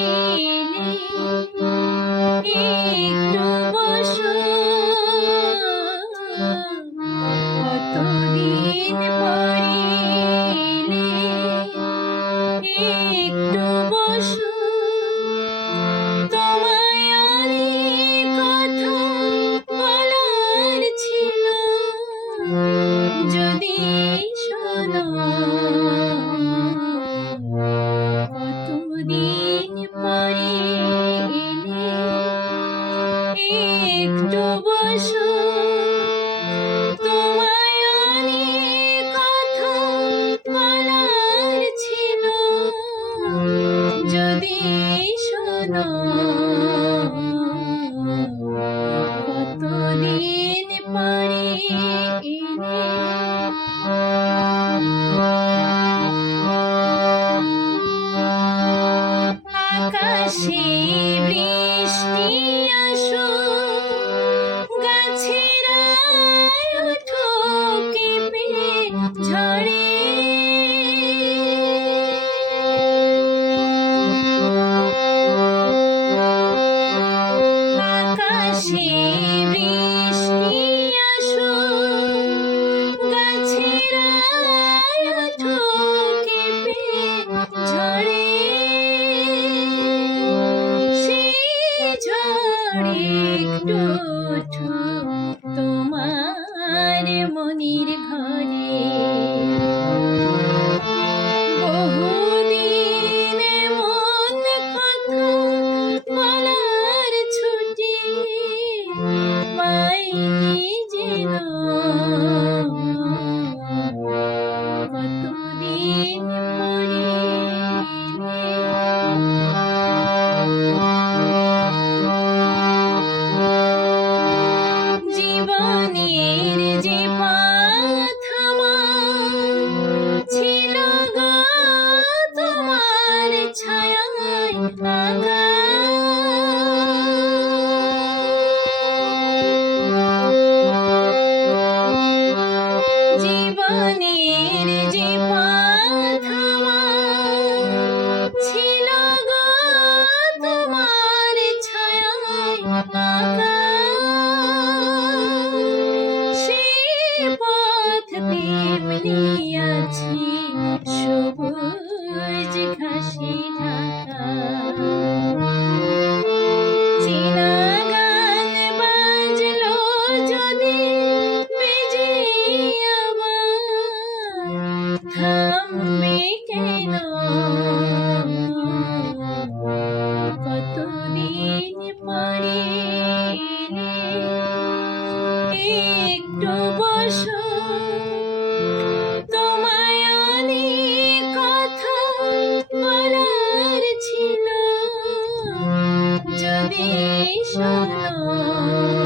你 e 心。ঝড়ে একটু তোমার মনির ঘরে। জীবনের যে পথ ছিল গো তোমার ছায়া সেই পথ তেমনি আছে সবুজ ঘাসে ঢাকা। Oh.